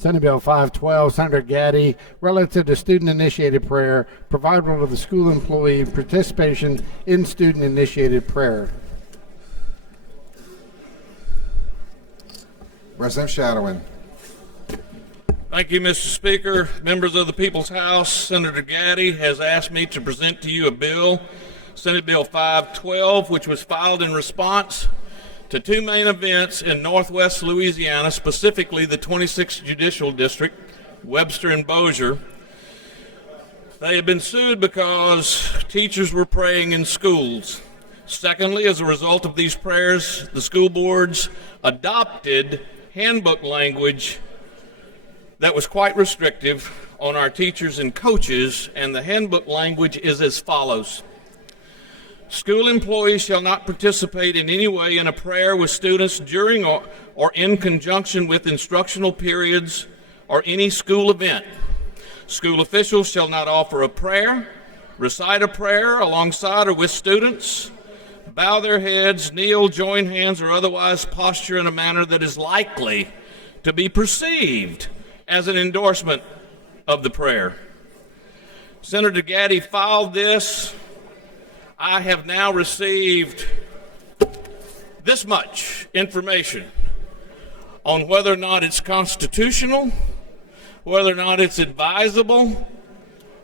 Senate Bill 512, Senator Gatti, relative to student-initiated prayer, providing of the school employee participation in student-initiated prayer. Representative Shadowin. Thank you, Mr. Speaker. Members of the People's House, Senator Gatti has asked me to present to you a bill, Senate Bill 512, which was filed in response to two main events in Northwest Louisiana, specifically the 26th Judicial District, Webster and Bossier. They have been sued because teachers were praying in schools. Secondly, as a result of these prayers, the school boards adopted handbook language that was quite restrictive on our teachers and coaches, and the handbook language is as follows. School employees shall not participate in any way in a prayer with students during or in conjunction with instructional periods or any school event. School officials shall not offer a prayer, recite a prayer alongside or with students, bow their heads, kneel, join hands, or otherwise posture in a manner that is likely to be perceived as an endorsement of the prayer. Senator Gatti filed this. I have now received this much information on whether or not it's constitutional, whether or not it's advisable,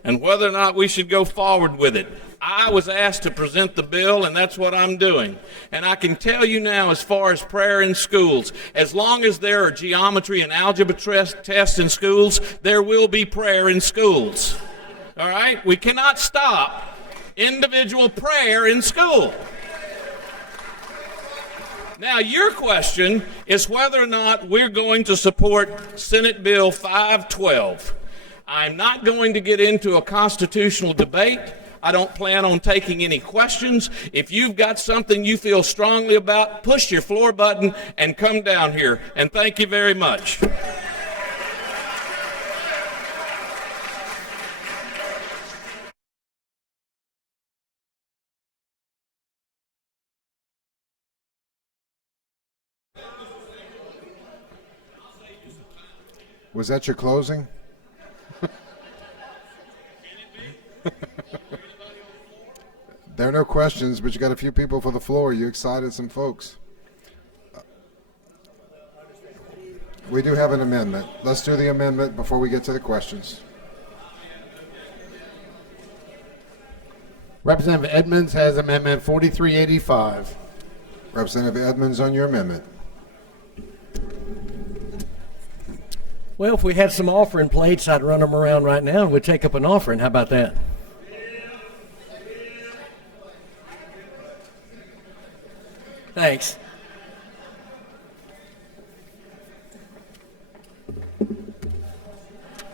and whether or not we should go forward with it. I was asked to present the bill, and that's what I'm doing. And I can tell you now, as far as prayer in schools, as long as there are geometry and algebra tests in schools, there will be prayer in schools. All right? We cannot stop individual prayer in school. Now, your question is whether or not we're going to support Senate Bill 512. I'm not going to get into a constitutional debate. I don't plan on taking any questions. If you've got something you feel strongly about, push your floor button and come down here. And thank you very much. Was that your closing? There are no questions, but you got a few people for the floor. You excited some folks. We do have an amendment. Let's do the amendment before we get to the questions. Representative Edmonds has Amendment 4385. Representative Edmonds on your amendment. Well, if we had some offering plates, I'd run them around right now and we'd take up an offering. How about that? Thanks.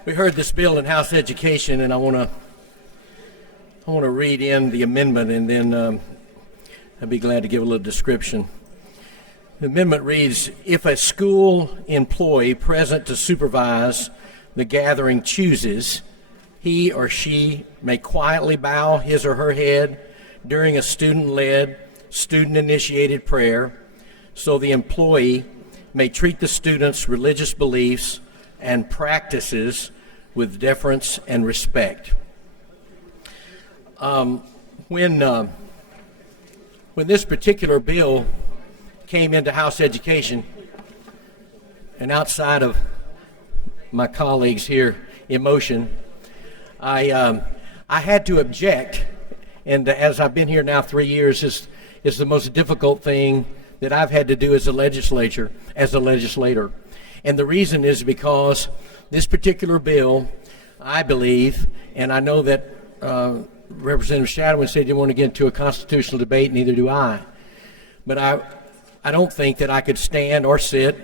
We heard this bill in House Education, and I want to read in the amendment, and then I'd be glad to give a little description. The amendment reads, if a school employee present to supervise the gathering chooses, he or she may quietly bow his or her head during a student-led, student-initiated prayer, so the employee may treat the student's religious beliefs and practices with deference and respect. When this particular bill came into House Education, and outside of my colleagues here in motion, I had to object, and as I've been here now 3 years, is the most difficult thing that I've had to do as a legislator. And the reason is because this particular bill, I believe, and I know that Representative Shadowin said he didn't want to get into a constitutional debate, neither do I. But I don't think that I could stand or sit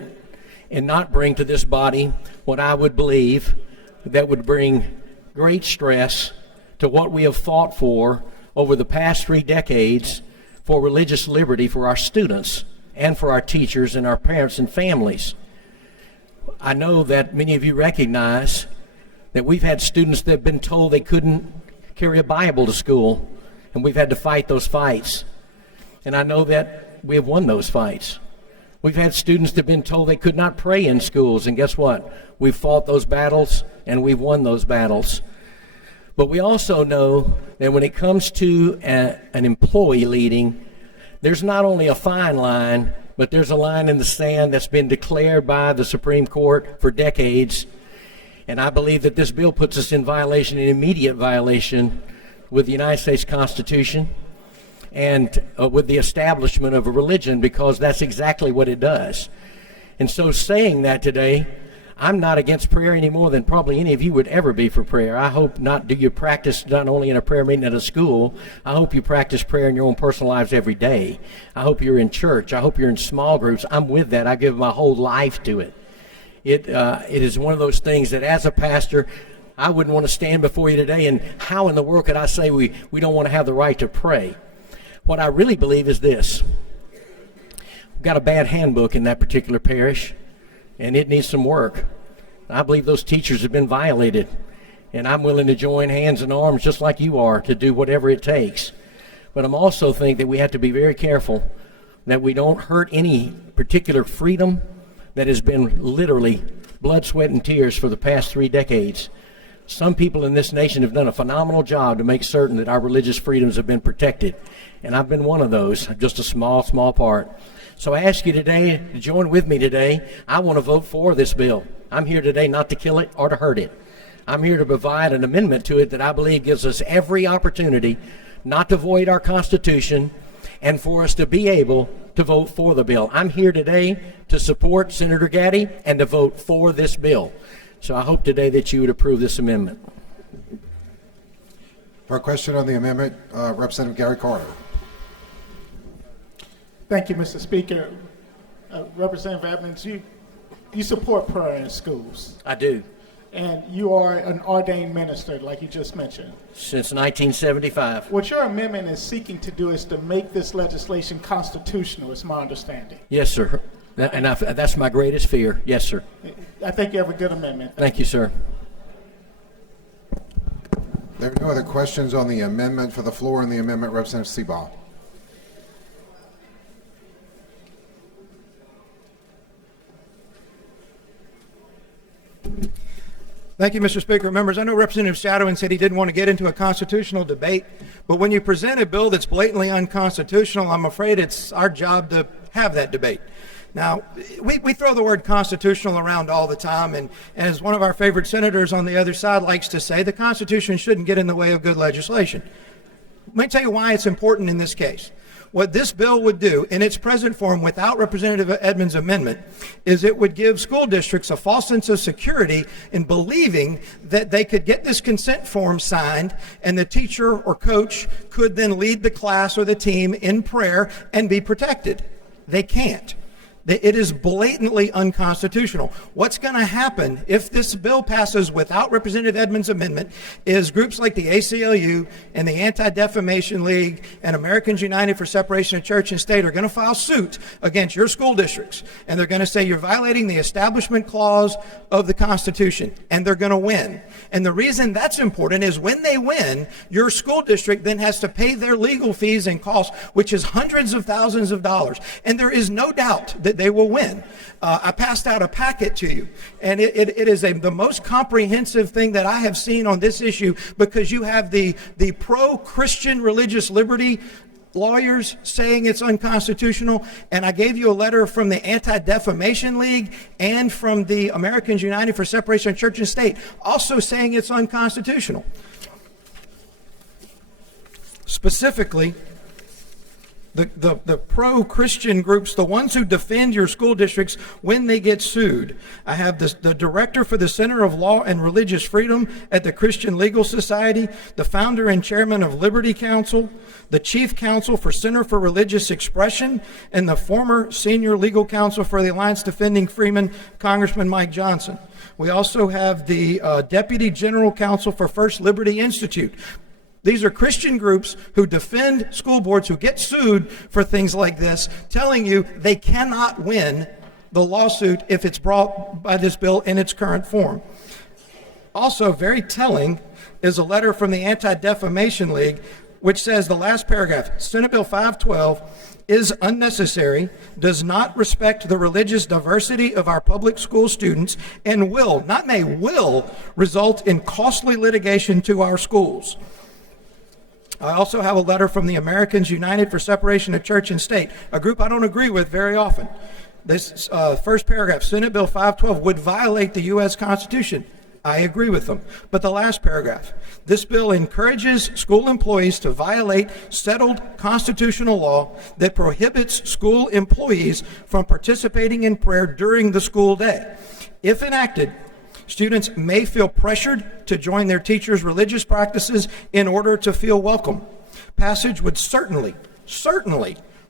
and not bring to this body what I would believe that would bring great stress to what we have fought for over the past 3 decades for religious liberty for our students and for our teachers and our parents and families. I know that many of you recognize that we've had students that have been told they couldn't carry a Bible to school, and we've had to fight those fights. And I know that we have won those fights. We've had students that have been told they could not pray in schools, and guess what? We've fought those battles, and we've won those battles. But we also know that when it comes to an employee leading, there's not only a fine line, but there's a line in the sand that's been declared by the Supreme Court for decades. And I believe that this bill puts us in violation, an immediate violation, with the United States Constitution and with the establishment of a religion, because that's exactly what it does. And so saying that today, I'm not against prayer any more than probably any of you would ever be for prayer. I hope not do you practice not only in a prayer meeting at a school, I hope you practice prayer in your own personal lives every day. I hope you're in church. I hope you're in small groups. I'm with that. I give my whole life to it. It is one of those things that as a pastor, I wouldn't want to stand before you today and how in the world could I say we don't want to have the right to pray? What I really believe is this. We've got a bad handbook in that particular parish, and it needs some work. I believe those teachers have been violated, and I'm willing to join hands and arms just like you are to do whatever it takes. But I'm also think that we have to be very careful that we don't hurt any particular freedom that has been literally blood, sweat, and tears for the past 3 decades. Some people in this nation have done a phenomenal job to make certain that our religious freedoms have been protected. And I've been one of those, just a small part. So I ask you today to join with me today. I want to vote for this bill. I'm here today not to kill it or to hurt it. I'm here to provide an amendment to it that I believe gives us every opportunity not to void our Constitution and for us to be able to vote for the bill. I'm here today to support Senator Gatti and to vote for this bill. So I hope today that you would approve this amendment. For a question on the amendment, Representative Gary Carter. Thank you, Mr. Speaker. Representative Evans, you support prayer in schools, I do. and you are an ordained minister, like you just mentioned. Since 1975. What your amendment is seeking to do is to make this legislation constitutional, is my understanding. Yes, sir. And that's my greatest fear. Yes, sir. I think you have a good amendment. Thank you, sir. There are no other questions on the amendment. For the floor on the amendment, Representative Seabaugh. Thank you, Mr. Speaker. Members, I know Representative Shadowin said he didn't want to get into a constitutional debate, but when you present a bill that's blatantly unconstitutional, I'm afraid it's our job to have that debate. Now, we throw the word constitutional around all the time, and as one of our favorite senators on the other side likes to say, the Constitution shouldn't get in the way of good legislation. Let me tell you why it's important in this case. What this bill would do in its present form without Representative Edmonds' amendment is it would give school districts a false sense of security in believing that they could get this consent form signed and the teacher or coach could then lead the class or the team in prayer and be protected. They can't. It is blatantly unconstitutional. What's going to happen if this bill passes without Representative Edmonds' amendment is groups like the ACLU and the Anti-Defamation League and Americans United for Separation of Church and State are going to file suit against your school districts. And they're going to say you're violating the Establishment Clause of the Constitution. And they're going to win. And the reason that's important is when they win, your school district then has to pay their legal fees and costs, which is hundreds of thousands of dollars. And there is no doubt that they will win. I passed out a packet to you, and it is the most comprehensive thing that I have seen on this issue, because you have the pro-Christian religious liberty lawyers saying it's unconstitutional, and I gave you a letter from the Anti-Defamation League and from the Americans United for Separation of Church and State also saying it's unconstitutional. Specifically, the pro-Christian groups, the ones who defend your school districts when they get sued. I have the director for the Center of Law and Religious Freedom at the Christian Legal Society, the founder and chairman of Liberty Counsel, the chief counsel for Center for Religious Expression, and the former senior legal counsel for the Alliance Defending Freemen, Congressman Mike Johnson. We also have the deputy general counsel for First Liberty Institute. These are Christian groups who defend school boards who get sued for things like this, telling you they cannot win the lawsuit if it's brought by this bill in its current form. Also, very telling is a letter from the Anti-Defamation League which says the last paragraph, Senate Bill 512 is unnecessary, does not respect the religious diversity of our public school students, and will, not may, will result in costly litigation to our schools. I also have a letter from the Americans United for Separation of Church and State, a group I don't agree with very often. This first paragraph, Senate Bill 512, would violate the U.S. Constitution. I agree with them. But the last paragraph, this bill encourages school employees to violate settled constitutional law that prohibits school employees from participating in prayer during the school day. If enacted, students may feel pressured to join their teachers' religious practices in order to feel welcome. Passage would certainly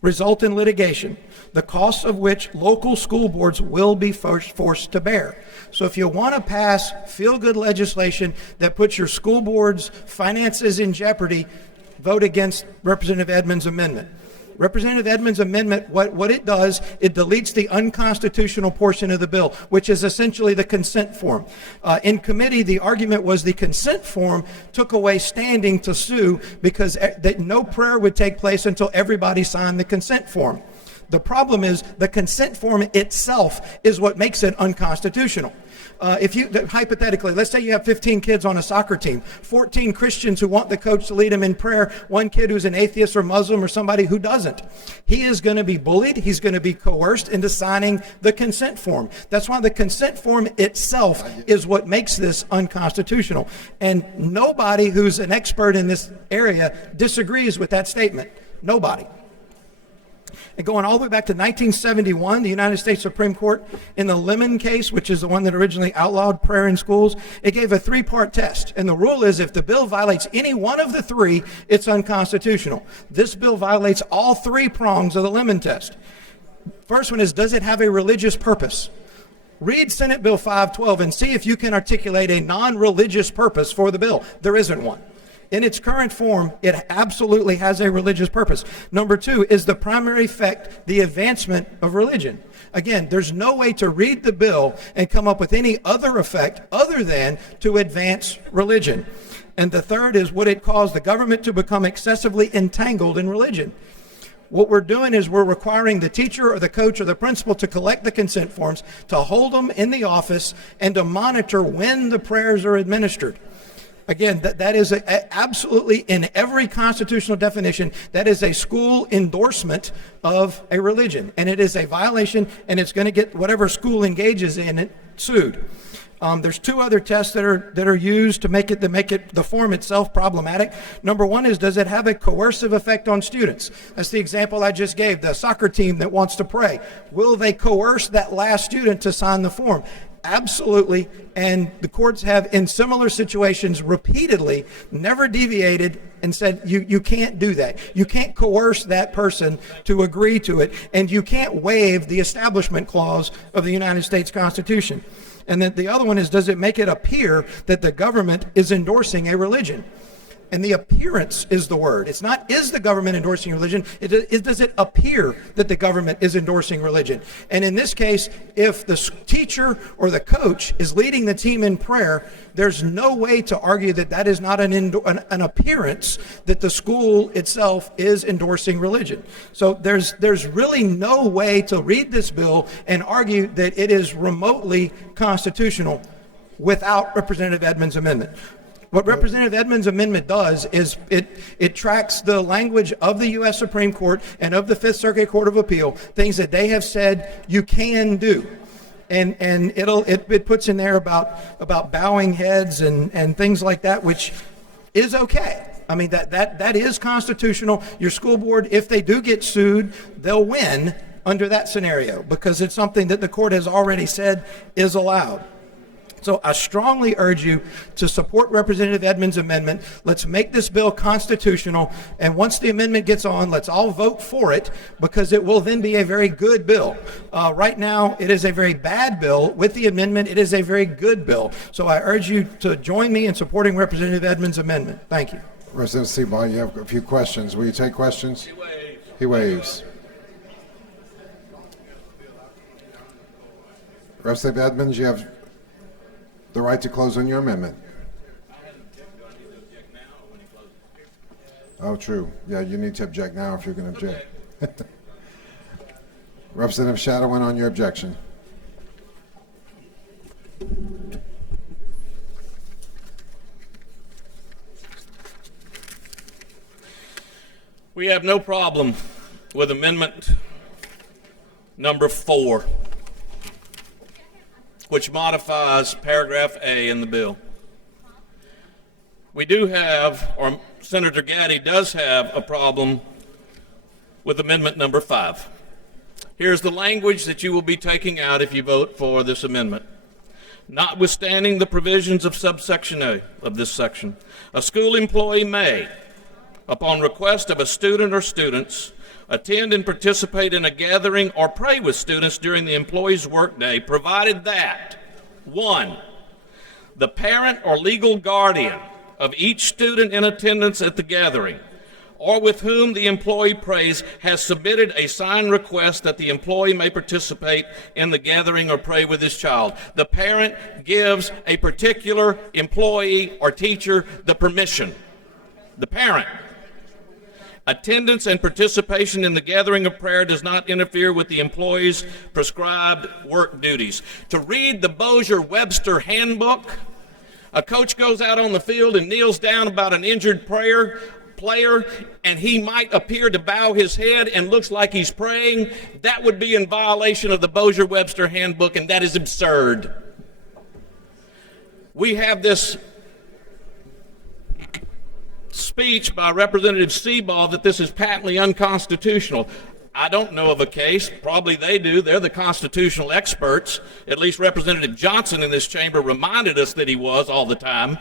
result in litigation, the costs of which local school boards will be forced to bear. So if you want to pass feel-good legislation that puts your school board's finances in jeopardy, vote against Representative Edmonds' amendment. Representative Edmonds' amendment, what it does, it deletes the unconstitutional portion of the bill, which is essentially the consent form. In committee, the argument was the consent form took away standing to sue because that no prayer would take place until everybody signed the consent form. The problem is the consent form itself is what makes it unconstitutional. If you, hypothetically, let's say you have 15 kids on a soccer team, 14 Christians who want the coach to lead them in prayer, one kid who's an atheist or Muslim or somebody who doesn't. He is going to be bullied. He's going to be coerced into signing the consent form. That's why the consent form itself is what makes this unconstitutional. And nobody who's an expert in this area disagrees with that statement. Nobody. And going all the way back to 1971, the United States Supreme Court, in the Lemon case, which is the one that originally outlawed prayer in schools, it gave a three-part test. And the rule is if the bill violates any one of the three, it's unconstitutional. This bill violates all three prongs of the Lemon test. First one is, does it have a religious purpose? Read Senate Bill 512 and see if you can articulate a non-religious purpose for the bill. There isn't one. In its current form, it absolutely has a religious purpose. Number two, is the primary effect the advancement of religion? Again, there's no way to read the bill and come up with any other effect other than to advance religion. And the third is, would it cause the government to become excessively entangled in religion? What we're doing is we're requiring the teacher or the coach or the principal to collect the consent forms, to hold them in the office, and to monitor when the prayers are administered. Again, that is absolutely, in every constitutional definition, that is a school endorsement of a religion. And it is a violation, and it's going to get whatever school engages in it sued. There's two other tests that are used to make it the form itself problematic. Number one is, does it have a coercive effect on students? That's the example I just gave, the soccer team that wants to pray. Will they coerce that last student to sign the form? Absolutely, and the courts have, in similar situations, repeatedly never deviated and said you can't do that. You can't coerce that person to agree to it, and you can't waive the Establishment Clause of the United States Constitution. And then the other one is, does it make it appear that the government is endorsing a religion? And the appearance is the word. It's not, is the government endorsing religion? Does it appear that the government is endorsing religion? And in this case, if the teacher or the coach is leading the team in prayer, there's no way to argue that that is not an appearance that the school itself is endorsing religion. So there's really no way to read this bill and argue that it is remotely constitutional without Representative Edmonds' amendment. What Representative Edmonds' amendment does is it tracks the language of the U.S. Supreme Court and of the Fifth Circuit Court of Appeal, things that they have said you can do. And it puts in there about bowing heads and things like that, which is okay. I mean, that is constitutional. Your school board, if they do get sued, they'll win under that scenario because it's something that the court has already said is allowed. So I strongly urge you to support Representative Edmonds' amendment. Let's make this bill constitutional. And once the amendment gets on, let's all vote for it because it will then be a very good bill. Right now, it is a very bad bill. With the amendment, it is a very good bill. So I urge you to join me in supporting Representative Edmonds' amendment. Thank you. Representative Seabaugh, you have a few questions. Will you take questions? He waves. Representative Edmonds, you have the right to close on your amendment. Oh, true. Yeah, you need to object now if you're going to object. Representative Shadowin, on your objection. We have no problem with amendment number 4, which modifies paragraph A in the bill. We do have, or Senator Gatti does have, a problem with amendment number 5. Here's the language that you will be taking out if you vote for this amendment. Notwithstanding the provisions of subsection A of this section, a school employee may, upon request of a student or students, attend and participate in a gathering or pray with students during the employee's workday, provided that, 1, the parent or legal guardian of each student in attendance at the gathering, or with whom the employee prays, has submitted a signed request that the employee may participate in the gathering or pray with his child. The parent gives a particular employee or teacher the permission. The parent. Attendance and participation in the gathering of prayer does not interfere with the employee's prescribed work duties. To read the Bossier-Webster handbook, a coach goes out on the field and kneels down about an injured player, and he might appear to bow his head and looks like he's praying. That would be in violation of the Bossier-Webster handbook, and that is absurd. We have this speech by Representative Seabaugh that this is patently unconstitutional. I don't know of a case. Probably they do. They're the constitutional experts. At least Representative Johnson in this chamber reminded us that he was all the time.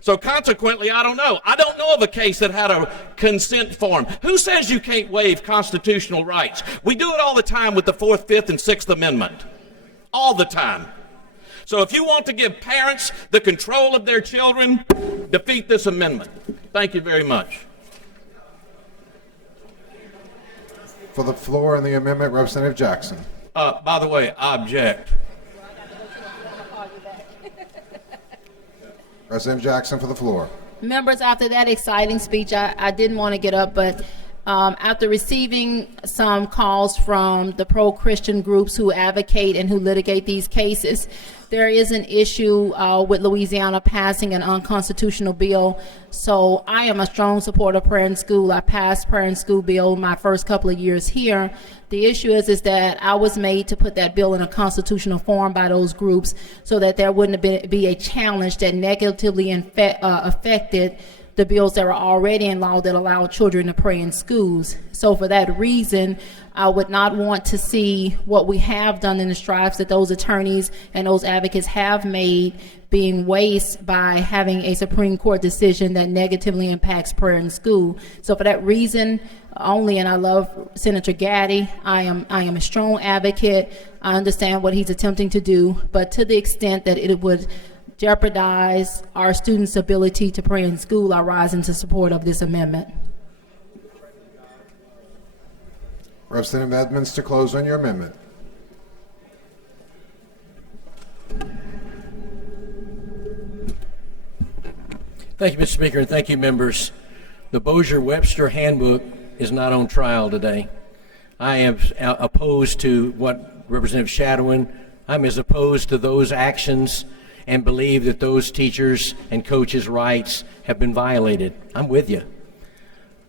So consequently, I don't know. I don't know of a case that had a consent form. Who says you can't waive constitutional rights? We do it all the time with the 4th, 5th, and 6th Amendment. All the time. So if you want to give parents the control of their children, defeat this amendment. Thank you very much. For the floor on the amendment, Representative Jackson. By the way, I object. Representative Jackson for the floor. Members, after that exciting speech, I didn't want to get up, but after receiving some calls from the pro-Christian groups who advocate and who litigate these cases, there is an issue with Louisiana passing an unconstitutional bill. So I am a strong supporter of prayer in school. I passed prayer in school bill my first couple of years here. The issue is that I was made to put that bill in a constitutional form by those groups so that there wouldn't be a challenge that negatively affected the bills that were already in law that allow children to pray in schools. So for that reason, I would not want to see what we have done in the strides that those attorneys and those advocates have made being wasted by having a Supreme Court decision that negatively impacts prayer in school. So for that reason only, and I love Senator Gatti, I am a strong advocate. I understand what he's attempting to do, but to the extent that it would jeopardize our students' ability to pray in school, I rise into support of this amendment. Representative Edmonds to close on your amendment. Thank you, Mr. Speaker, and thank you, members. The Bossier-Webster handbook is not on trial today. I am opposed to what Representative Shadowin, I'm as opposed to those actions and believe that those teachers and coaches' rights have been violated. I'm with you.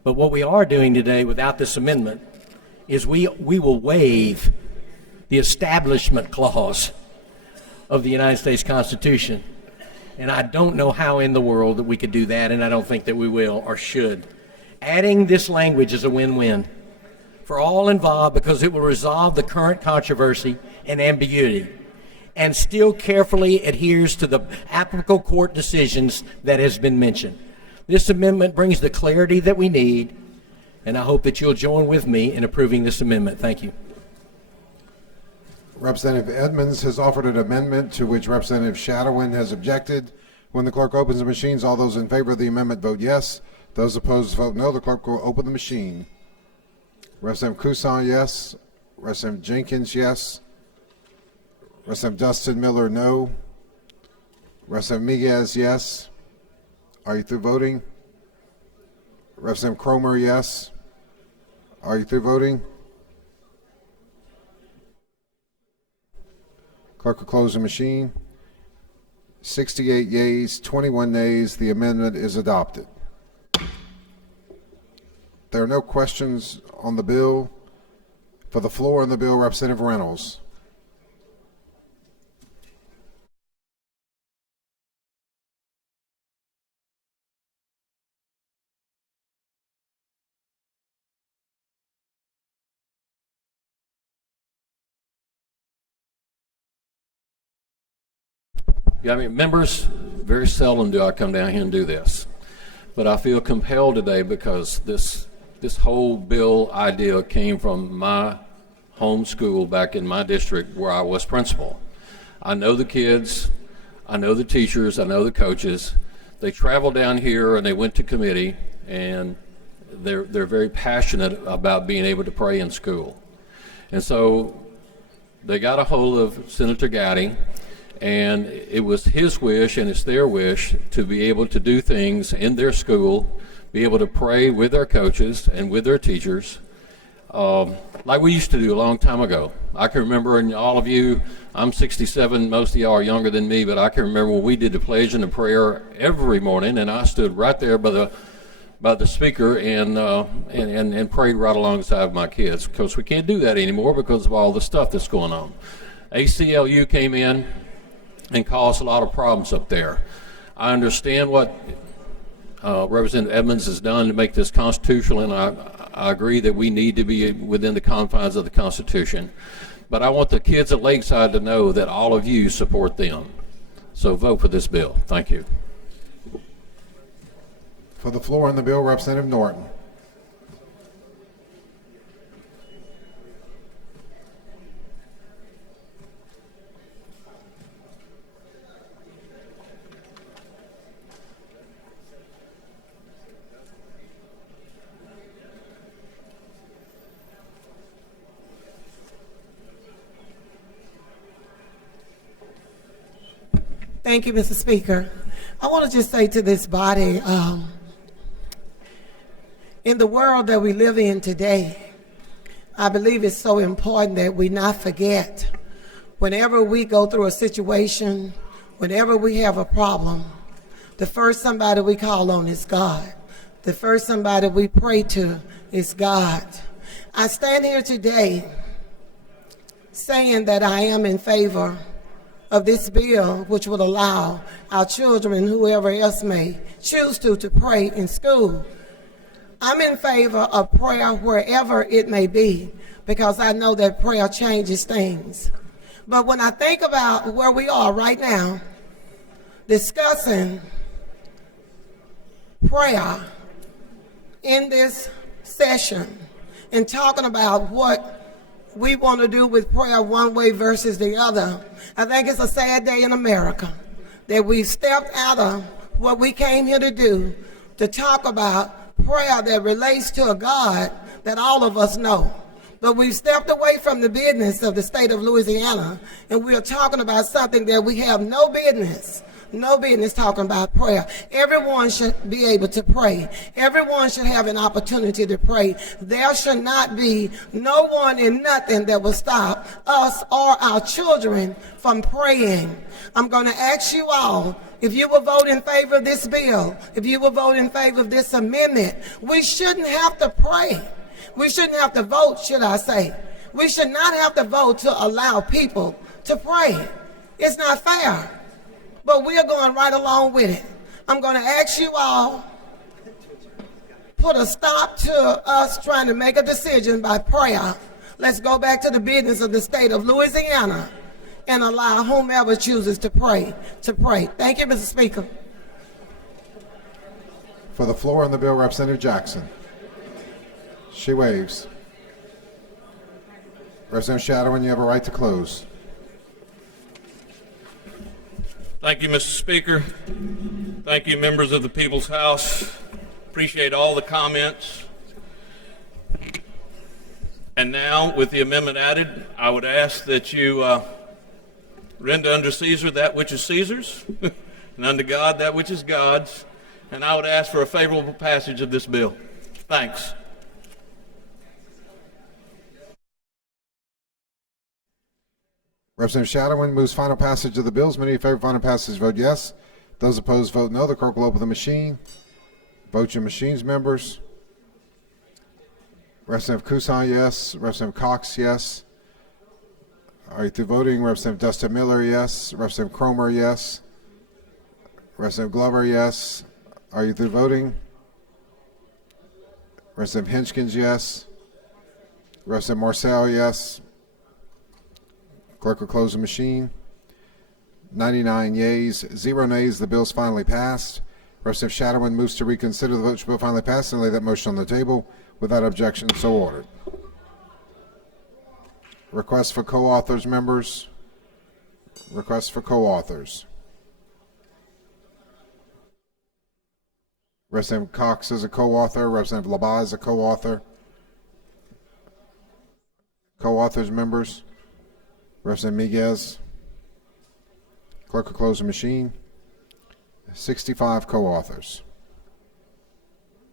But what we are doing today without this amendment is we will waive the Establishment Clause of the United States Constitution. And I don't know how in the world that we could do that, and I don't think that we will or should. Adding this language is a win-win for all involved because it will resolve the current controversy and ambiguity and still carefully adheres to the applicable court decisions that has been mentioned. This amendment brings the clarity that we need, and I hope that you'll join with me in approving this amendment. Thank you. Representative Edmonds has offered an amendment to which Representative Shadowin has objected. When the clerk opens the machines, all those in favor of the amendment vote yes. Those opposed vote no. The clerk will open the machine. Representative Cousin, yes. Representative Jenkins, yes. Representative Dustin Miller, no. Representative Miguez, yes. Are you through voting? Representative Cromer, yes. Are you through voting? Clerk will close the machine. 68 yeas, 21 nays. The amendment is adopted. There are no questions on the bill. For the floor on the bill, Representative Reynolds. Yeah, I mean, members, very seldom do I come down here and do this, but I feel compelled today because this whole bill idea came from my home school back in my district where I was principal. I know the kids, I know the teachers, I know the coaches. They travel down here and they went to committee, and they're very passionate about being able to pray in school. And so they got a hold of Senator Gatti, and it was his wish and it's their wish to be able to do things in their school, be able to pray with their coaches and with their teachers, like we used to do a long time ago. I can remember, and all of you, I'm 67, most of y'all are younger than me, but I can remember when we did the pledge and the prayer every morning, and I stood right there by the speaker and prayed right alongside my kids. Of course, we can't do that anymore because of all the stuff that's going on. ACLU came in and caused a lot of problems up there. I understand what Representative Edmonds has done to make this constitutional, and I agree that we need to be within the confines of the Constitution. But I want the kids at Lakeside to know that all of you support them. So vote for this bill. Thank you. For the floor on the bill, Representative Norton. Thank you, Mr. Speaker. I want to just say to this body, in the world that we live in today, I believe it's so important that we not forget, whenever we go through a situation, whenever we have a problem, the first somebody we call on is God. The first somebody we pray to is God. I stand here today saying that I am in favor of this bill, which would allow our children and whoever else may choose to pray in school. I'm in favor of prayer wherever it may be, because I know that prayer changes things. But when I think about where we are right now, discussing prayer in this session and talking about what we want to do with prayer one way versus the other, I think it's a sad day in America that we've stepped out of what we came here to do, to talk about prayer that relates to a God that all of us know. But we've stepped away from the business of the state of Louisiana, and we're talking about something that we have no business talking about prayer. Everyone should be able to pray. Everyone should have an opportunity to pray. There should not be no one and nothing that will stop us or our children from praying. I'm going to ask you all, if you will vote in favor of this bill, if you will vote in favor of this amendment, we shouldn't have to pray. We shouldn't have to vote, should I say. We should not have to vote to allow people to pray. It's not fair. But we are going right along with it. I'm going to ask you all, put a stop to us trying to make a decision by prayer. Let's go back to the business of the state of Louisiana and allow whomever chooses to pray to pray. Thank you, Mr. Speaker. For the floor on the bill, Representative Jackson. She waves. Representative Shadowin, you have a right to close. Thank you, Mr. Speaker. Thank you, members of the People's House. Appreciate all the comments. And now, with the amendment added, I would ask that you render unto Caesar that which is Caesar's, and unto God that which is God's, and I would ask for a favorable passage of this bill. Thanks. Representative Shadowin moves final passage of the bills. Many in favor of final passage vote yes. Those opposed vote no. The clerk will open the machine. Vote your machines, members. Representative Kusan, yes. Representative Cox, yes. Are you through voting? Representative Dustin Miller, yes. Representative Cromer, yes. Representative Glover, yes. Are you through voting? Representative Hinchkins, yes. Representative Marcel, yes. Clerk will close the machine. 99 yeas, 0 nays. The bill is finally passed. Representative Shadowin moves to reconsider the vote to bill finally passed and lay that motion on the table. Without objection, so ordered. Request for co-authors, members. Request for co-authors. Representative Cox is a co-author. Representative Labat is a co-author. Co-authors, members. Representative Miguez. Clerk will close the machine. 65 co-authors.